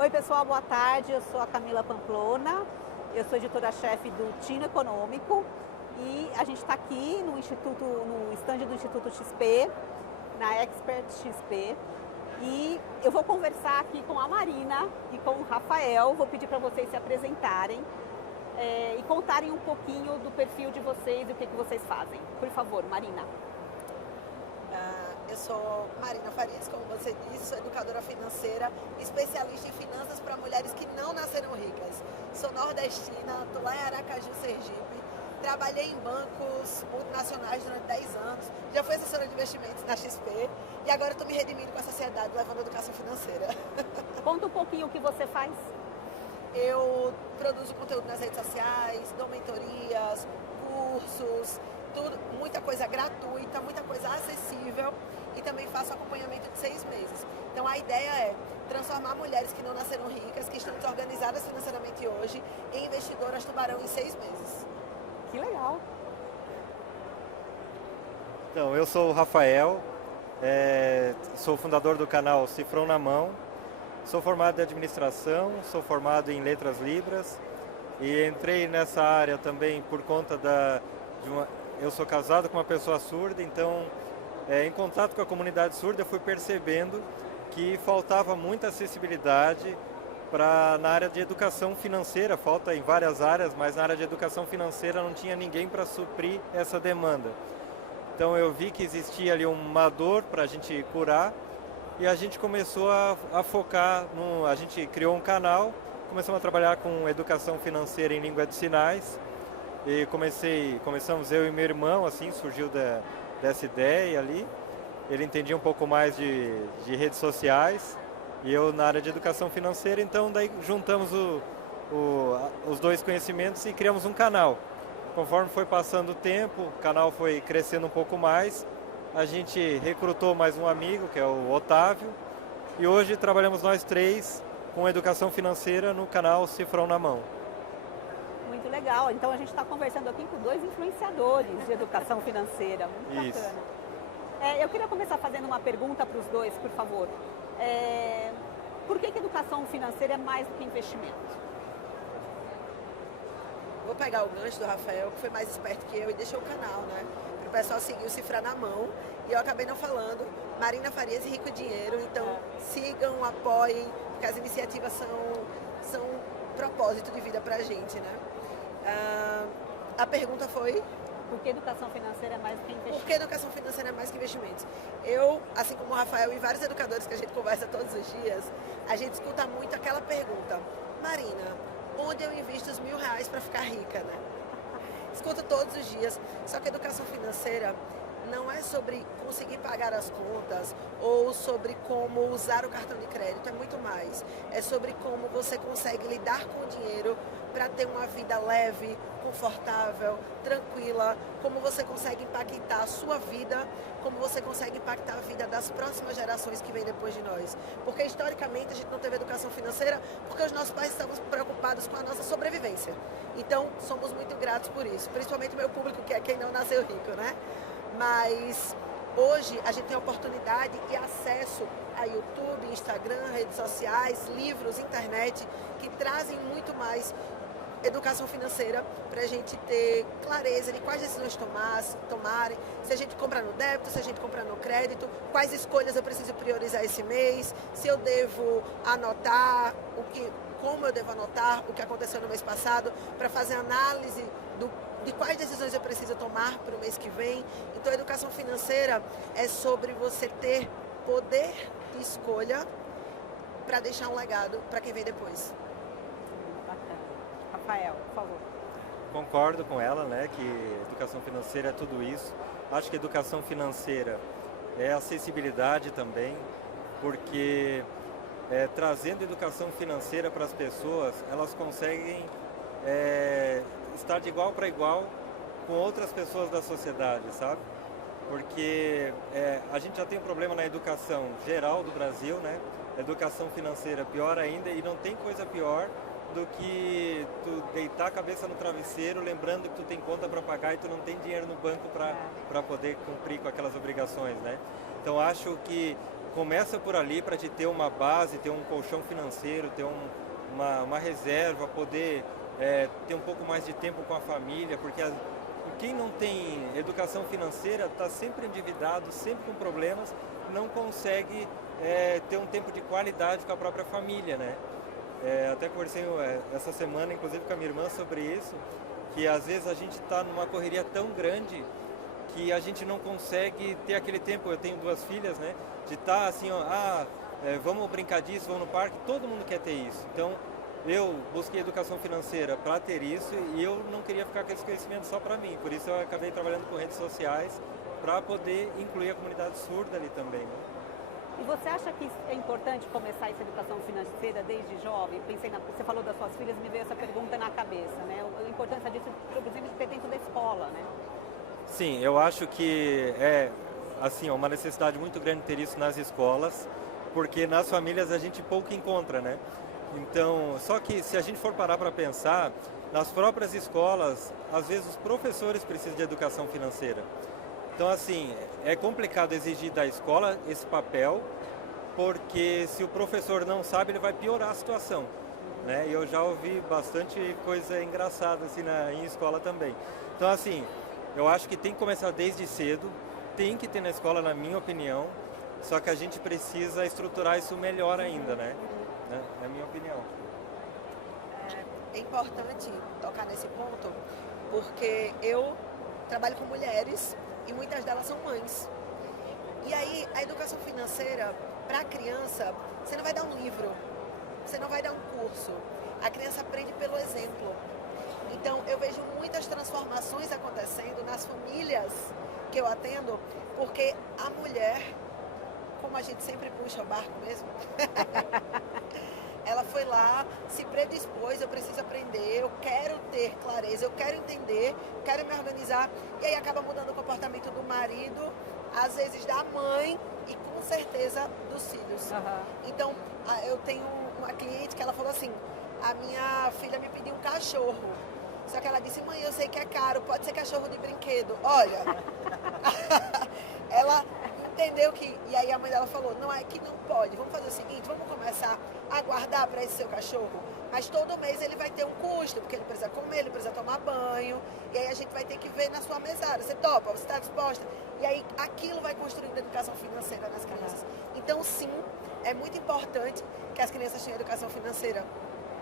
Oi pessoal, boa tarde, eu sou a Camila Pamplona, eu sou editora-chefe do Tino Econômico e a gente está aqui no estande do Instituto XP, na Expert XP, e eu vou conversar aqui com a Marina e com o Rafael, vou pedir para vocês se apresentarem e contarem um pouquinho do perfil de vocês e o que vocês fazem. Por favor, Marina. Eu sou Marina Farias, como você disse, sou educadora financeira, especialista em finanças para mulheres que não nasceram ricas. Sou nordestina, estou lá em Aracaju, Sergipe, trabalhei em bancos multinacionais durante 10 anos, já fui assessora de investimentos na XP e agora estou me redimindo com a sociedade, levando a educação financeira. Conta um pouquinho o que você faz. Eu produzo conteúdo nas redes sociais, dou mentorias, cursos, tudo, muita coisa gratuita, muita coisa acessível e também faço acompanhamento de 6 meses. Então a ideia é transformar mulheres que não nasceram ricas, que estão desorganizadas financeiramente hoje, em investidoras tubarão em 6 meses. Que legal! Então, eu sou o Rafael, sou fundador do canal Cifrão na Mão, sou formado em administração, sou formado em letras libras e entrei nessa área também por conta eu sou casado com uma pessoa surda, então em contato com a comunidade surda eu fui percebendo que faltava muita acessibilidade na área de educação financeira, falta em várias áreas, mas na área de educação financeira não tinha ninguém para suprir essa demanda. Então eu vi que existia ali uma dor para a gente curar e a gente começou a focar, a gente criou um canal, começamos a trabalhar com educação financeira em língua de sinais e começamos eu e meu irmão, assim, surgiu dessa ideia ali. Ele entendia um pouco mais de redes sociais e eu na área de educação financeira, então daí juntamos os dois conhecimentos e criamos um canal. Conforme foi passando o tempo, o canal foi crescendo um pouco mais, a gente recrutou mais um amigo, que é o Otávio, e hoje trabalhamos nós três com educação financeira no canal Cifrão na Mão. Muito legal, então a gente está conversando aqui com 2 influenciadores de educação financeira, muito Isso. bacana. Eu queria começar fazendo uma pergunta para os dois, por favor. Por que educação financeira é mais do que investimento? Vou pegar o gancho do Rafael, que foi mais esperto que eu, e deixou o canal, né? Para o pessoal seguir o Cifrar na Mão. E eu acabei não falando. Marina Farias e Rico Dinheiro. Então sigam, apoiem, porque as iniciativas são propósito de vida para a gente, né? A pergunta foi... Por que educação financeira é mais do que investimento? Por que educação financeira é mais que investimentos? Eu, assim como o Rafael e vários educadores que a gente conversa todos os dias, a gente escuta muito aquela pergunta: Marina, onde eu invisto os R$1.000 para ficar rica, né? Escuto todos os dias. Só que educação financeira não é sobre conseguir pagar as contas ou sobre como usar o cartão de crédito, é muito mais. É sobre como você consegue lidar com o dinheiro para ter uma vida leve, confortável, tranquila, como você consegue impactar a sua vida, como você consegue impactar a vida das próximas gerações que vêm depois de nós. Porque historicamente a gente não teve educação financeira porque os nossos pais estavam preocupados com a nossa sobrevivência. Então somos muito gratos por isso, principalmente o meu público, que é quem não nasceu rico, né? Mas hoje a gente tem oportunidade e acesso a YouTube, Instagram, redes sociais, livros, internet, que trazem muito mais educação financeira para a gente ter clareza de quais decisões tomarem, se a gente compra no débito, se a gente compra no crédito, quais escolhas eu preciso priorizar esse mês, se eu devo anotar como eu devo anotar o que aconteceu no mês passado, para fazer análise de quais decisões eu preciso tomar para o mês que vem. Então a educação financeira é sobre você ter poder de escolha para deixar um legado para quem vem depois. Rafael, por favor. Concordo com ela, né, que educação financeira é tudo isso. Acho que educação financeira é acessibilidade também, porque trazendo educação financeira para as pessoas, elas conseguem estar de igual para igual com outras pessoas da sociedade, sabe? Porque a gente já tem um problema na educação geral do Brasil, né? Educação financeira pior ainda, e não tem coisa pior do que tu deitar a cabeça no travesseiro, lembrando que tu tem conta para pagar e tu não tem dinheiro no banco para poder cumprir com aquelas obrigações, né? Então acho que começa por ali para te ter uma base, ter um colchão financeiro, ter uma reserva, poder ter um pouco mais de tempo com a família, porque quem não tem educação financeira está sempre endividado, sempre com problemas, não consegue ter um tempo de qualidade com a própria família, né? Até conversei essa semana, inclusive, com a minha irmã sobre isso, que às vezes a gente está numa correria tão grande que a gente não consegue ter aquele tempo. Eu tenho 2 filhas, né? De estar assim, vamos brincar disso, vamos no parque, todo mundo quer ter isso. Então, eu busquei educação financeira para ter isso e eu não queria ficar com esse conhecimento só para mim. Por isso eu acabei trabalhando com redes sociais para poder incluir a comunidade surda ali também, né? E você acha que é importante começar essa educação financeira desde jovem? Você falou das suas filhas, me veio essa pergunta na cabeça, né? A importância disso, inclusive, ter dentro da escola, né? Sim, eu acho que é assim, uma necessidade muito grande ter isso nas escolas, porque nas famílias a gente pouco encontra, né? Então, só que se a gente for parar para pensar, nas próprias escolas, às vezes os professores precisam de educação financeira. Então, assim, é complicado exigir da escola esse papel, porque se o professor não sabe, ele vai piorar a situação, né? E eu já ouvi bastante coisa engraçada assim em escola também. Então, assim, eu acho que tem que começar desde cedo, tem que ter na escola, na minha opinião, só que a gente precisa estruturar isso melhor ainda, né? Na minha opinião. É importante tocar nesse ponto, porque eu trabalho com mulheres e muitas delas são mães. E aí, a educação financeira, para a criança, você não vai dar um livro, você não vai dar um curso. A criança aprende pelo exemplo. Então, eu vejo muitas transformações acontecendo nas famílias que eu atendo, porque a mulher, como a gente sempre puxa o barco mesmo, ela foi lá, se predispôs, eu preciso aprender, eu quero ter clareza, eu quero entender, quero me organizar, e aí acaba mudando o comportamento do marido, às vezes da mãe e com certeza dos filhos. Uhum. Então, eu tenho uma cliente que ela falou assim, a minha filha me pediu um cachorro, só que ela disse, mãe, eu sei que é caro, pode ser cachorro de brinquedo. Olha, ela entendeu que, e aí a mãe dela falou, não, é que não pode, vamos fazer o seguinte, vamos começar a guardar para esse seu cachorro, mas todo mês ele vai ter um custo, porque ele precisa comer, ele precisa tomar banho, e aí a gente vai ter que ver na sua mesada, você topa, você está disposta? E aí aquilo vai construindo educação financeira nas crianças. Então sim, é muito importante que as crianças tenham educação financeira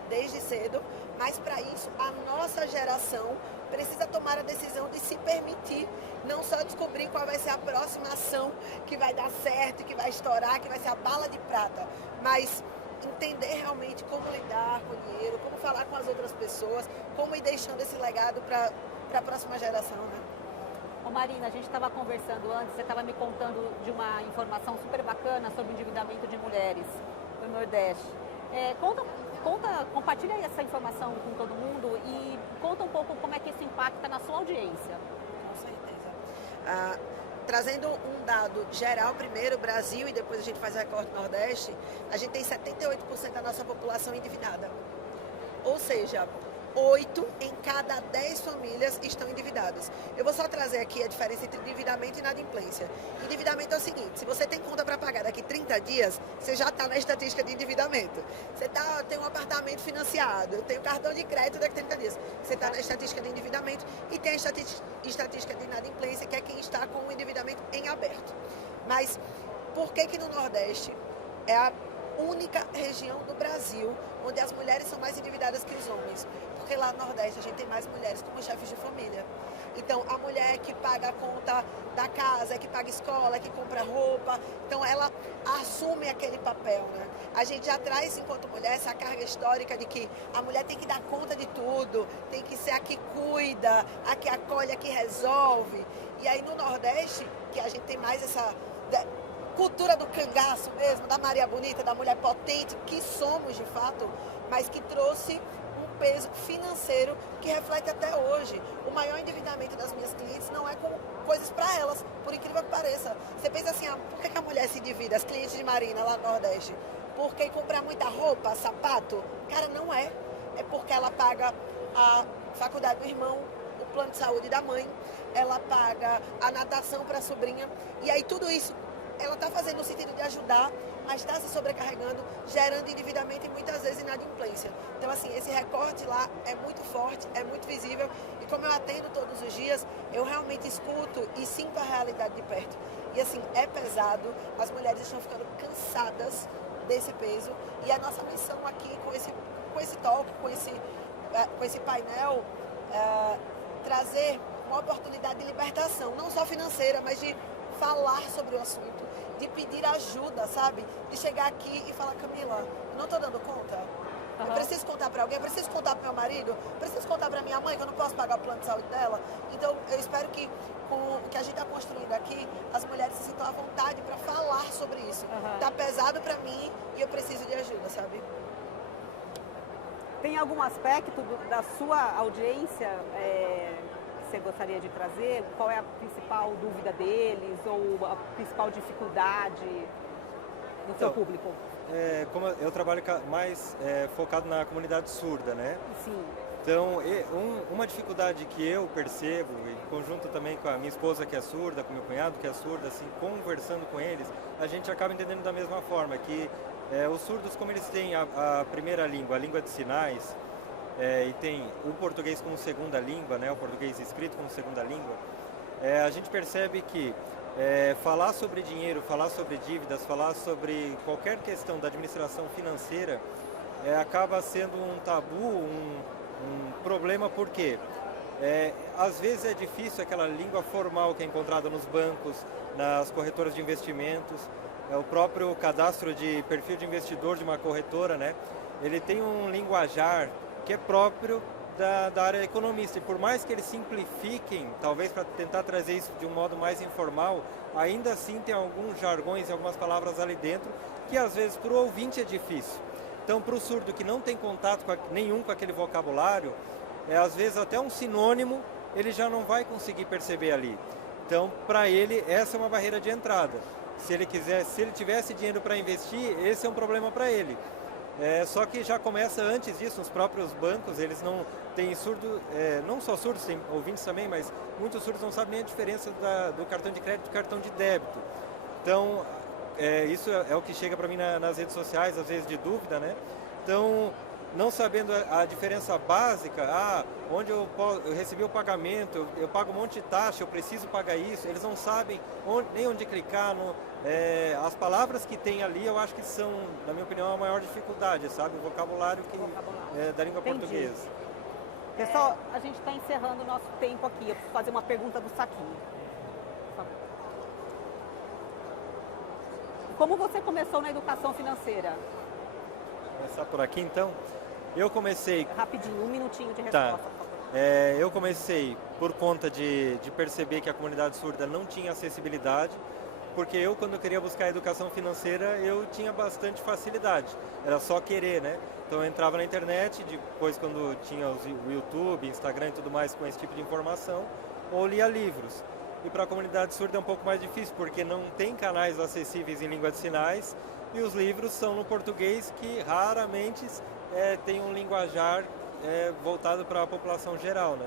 desde cedo, mas para isso a nossa geração precisa tomar a decisão de se permitir, não só descobrir qual vai ser a próxima ação que vai dar certo, que vai estourar, que vai ser a bala de prata, mas entender realmente como lidar com o dinheiro, como falar com as outras pessoas, como ir deixando esse legado para a próxima geração, né? Ô Marina, a gente estava conversando antes, você estava me contando de uma informação super bacana sobre o endividamento de mulheres no Nordeste. Compartilha aí essa informação com todo mundo e conta um pouco como é que isso impacta na sua audiência. Com certeza. Trazendo um dado geral primeiro, Brasil, e depois a gente faz recorte Nordeste, a gente tem 78% da nossa população endividada. Ou seja, 8 em cada 10 famílias estão endividadas. Eu vou só trazer aqui a diferença entre endividamento e inadimplência. Endividamento é o seguinte, se você tem conta para pagar daqui 30 dias, você já está na estatística de endividamento. Você tem um apartamento financiado, eu tenho cartão de crédito daqui 30 dias. Você está na estatística de endividamento e tem a estatística de inadimplência, que é quem está com o endividamento em aberto. Mas por que no Nordeste é a única região do Brasil onde as mulheres são mais endividadas que os homens? Porque lá no Nordeste a gente tem mais mulheres como chefes de família. Então a mulher que paga a conta da casa, que paga escola, que compra roupa, então ela assume aquele papel, né? A gente já traz enquanto mulher essa carga histórica de que a mulher tem que dar conta de tudo, tem que ser a que cuida, a que acolhe, a que resolve. E aí no Nordeste, que a gente tem mais essa cultura do cangaço mesmo, da Maria Bonita, da mulher potente, que somos de fato, mas que trouxe um peso financeiro que reflete até hoje. O maior endividamento das minhas clientes não é com coisas para elas, por incrível que pareça. Você pensa assim, por que a mulher se endivida? As clientes de Marina lá no Nordeste, porque comprar muita roupa, sapato? Cara, não é. É porque ela paga a faculdade do irmão, o plano de saúde da mãe, ela paga a natação para a sobrinha, e aí tudo isso ela está fazendo no sentido de ajudar, mas está se sobrecarregando, gerando endividamento e muitas vezes inadimplência. Então, assim, esse recorte lá é muito forte, é muito visível, e como eu atendo todos os dias, eu realmente escuto e sinto a realidade de perto. E assim, é pesado, as mulheres estão ficando cansadas desse peso, e a nossa missão aqui com esse talk, com esse painel, trazer uma oportunidade de libertação, não só financeira, mas de falar sobre o assunto, de pedir ajuda, sabe? De chegar aqui e falar, Camila, eu não estou dando conta. Eu preciso contar para alguém, eu preciso contar para meu marido, eu preciso contar para minha mãe que eu não posso pagar o plano de saúde dela. Então, eu espero que com o que a gente está construindo aqui, as mulheres se sintam à vontade para falar sobre isso. Tá pesado para mim e eu preciso de ajuda, sabe? Tem algum aspecto da sua audiência que você gostaria de trazer? Qual é a principal dúvida deles ou a principal dificuldade do seu público? Como eu trabalho mais focado na comunidade surda, né? Sim. Então, uma dificuldade que eu percebo, em conjunto também com a minha esposa que é surda, com meu cunhado que é surdo, assim, conversando com eles, a gente acaba entendendo da mesma forma, que os surdos, como eles têm a primeira língua, a língua de sinais, e tem o português como segunda língua, né, o português escrito como segunda língua, a gente percebe que falar sobre dinheiro, falar sobre dívidas, falar sobre qualquer questão da administração financeira acaba sendo um tabu, um problema, porque às vezes é difícil aquela língua formal que é encontrada nos bancos, nas corretoras de investimentos, o próprio cadastro de perfil de investidor de uma corretora, né? Ele tem um linguajar que é próprio da área economista, e por mais que eles simplifiquem, talvez para tentar trazer isso de um modo mais informal, ainda assim tem alguns jargões e algumas palavras ali dentro que às vezes para o ouvinte é difícil. Então, para o surdo que não tem contato nenhum com aquele vocabulário, às vezes até um sinônimo ele já não vai conseguir perceber ali. Então, para ele, essa é uma barreira de entrada. Se ele tivesse dinheiro para investir, esse é um problema para ele. Só que já começa antes disso, os próprios bancos, eles não têm surdo, não só surdos, tem ouvintes também, mas muitos surdos não sabem nem a diferença do cartão de crédito e do cartão de débito. Então, isso é o que chega para mim nas redes sociais, às vezes de dúvida, né? Então, não sabendo a diferença básica, onde eu recebi o pagamento, eu pago um monte de taxa, eu preciso pagar isso, eles não sabem nem onde clicar. As palavras que tem ali, eu acho que são, na minha opinião, a maior dificuldade, sabe? O vocabulário da língua portuguesa. Pessoal, a gente está encerrando o nosso tempo aqui. Eu preciso fazer uma pergunta do Saquinho. Como você começou na educação financeira? Vou começar por aqui, então. Eu comecei... Rapidinho, 1 minutinho de resposta, por favor. Eu comecei por conta de perceber que a comunidade surda não tinha acessibilidade, porque eu, quando eu queria buscar educação financeira, eu tinha bastante facilidade. Era só querer, né? Então eu entrava na internet, depois quando tinha o YouTube, Instagram e tudo mais com esse tipo de informação, ou lia livros. E para a comunidade surda é um pouco mais difícil, porque não tem canais acessíveis em língua de sinais, e os livros são no português, que raramente tem um linguajar voltado para a população geral, né?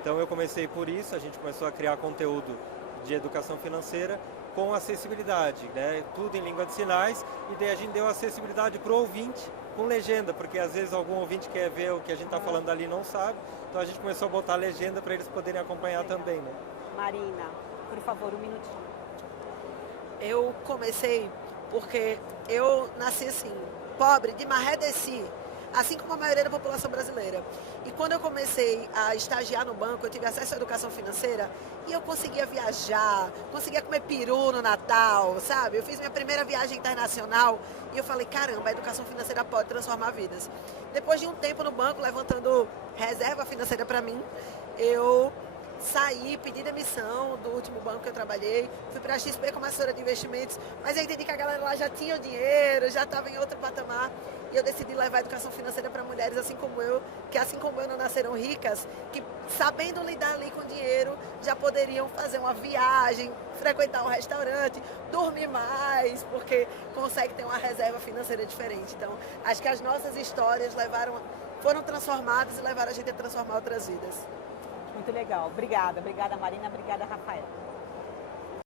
Então eu comecei por isso, a gente começou a criar conteúdo de educação financeira com acessibilidade, né? Tudo em língua de sinais, e daí a gente deu acessibilidade para o ouvinte com legenda, porque às vezes algum ouvinte quer ver o que a gente está falando ali e não sabe, então a gente começou a botar legenda para eles poderem acompanhar também, né? Marina, por favor, 1 minutinho. Eu comecei porque eu nasci assim, pobre, de maré desci, assim como a maioria da população brasileira. E quando eu comecei a estagiar no banco, eu tive acesso à educação financeira e eu conseguia viajar, conseguia comer peru no Natal, sabe? Eu fiz minha primeira viagem internacional e eu falei, caramba, a educação financeira pode transformar vidas. Depois de um tempo no banco, levantando reserva financeira para mim, eu saí, pedi demissão do último banco que eu trabalhei, fui para a XP como assessora de investimentos, mas eu entendi que a galera lá já tinha o dinheiro, já estava em outro patamar, e eu decidi levar a educação financeira para mulheres assim como eu, que assim como eu não nasceram ricas, que sabendo lidar ali com dinheiro, já poderiam fazer uma viagem, frequentar um restaurante, dormir mais, porque consegue ter uma reserva financeira diferente. Então, acho que as nossas histórias foram transformadas e levaram a gente a transformar outras vidas. Muito legal. Obrigada. Obrigada, Marina. Obrigada, Rafael.